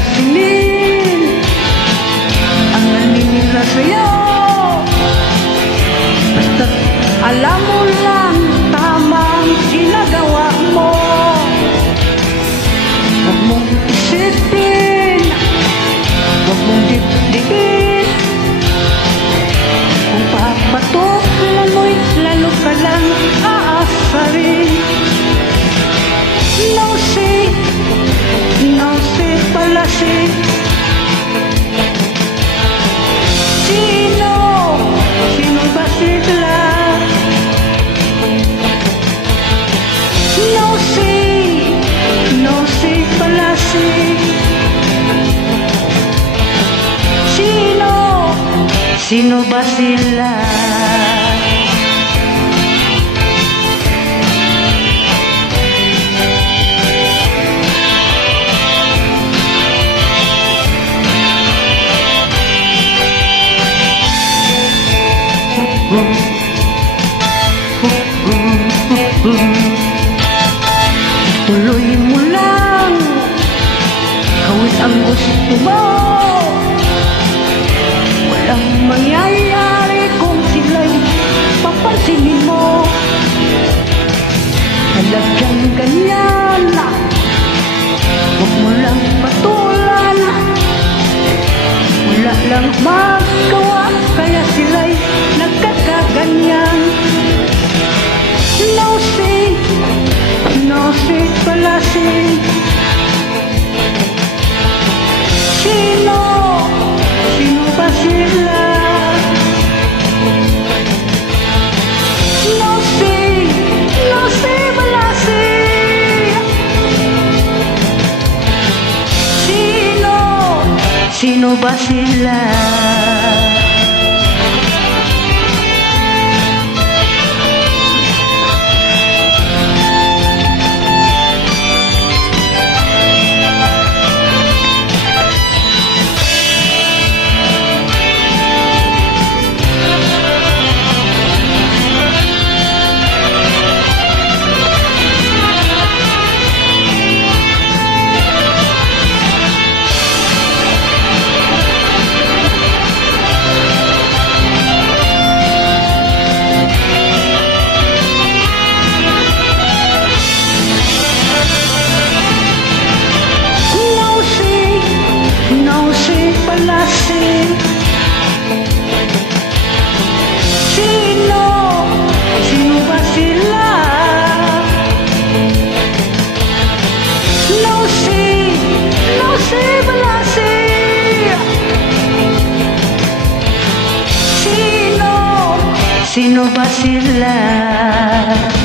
pansinin ang naninira sa'yo. Basta't alam mo lang tamang ginagawa mo. Huwag mong isipin, huwag mong dibdibin. Kung papatulan mo'y lalo ka lang aasarin. No sé pala Sino ba sila? No sé pala Sino ba sila? Tuloy mo lang, gawin ang gusto mo. Walang mangyayari kung sila'y papansinin mo. Talagang ganyan, huwag mo lang patulan. Wala lang magawa, kaya sila'y nagkakaganyan. No sé pala Sino ba sila? No sé pala Sino ba sila? Sino ba sila? No sé pala Sino ba sila?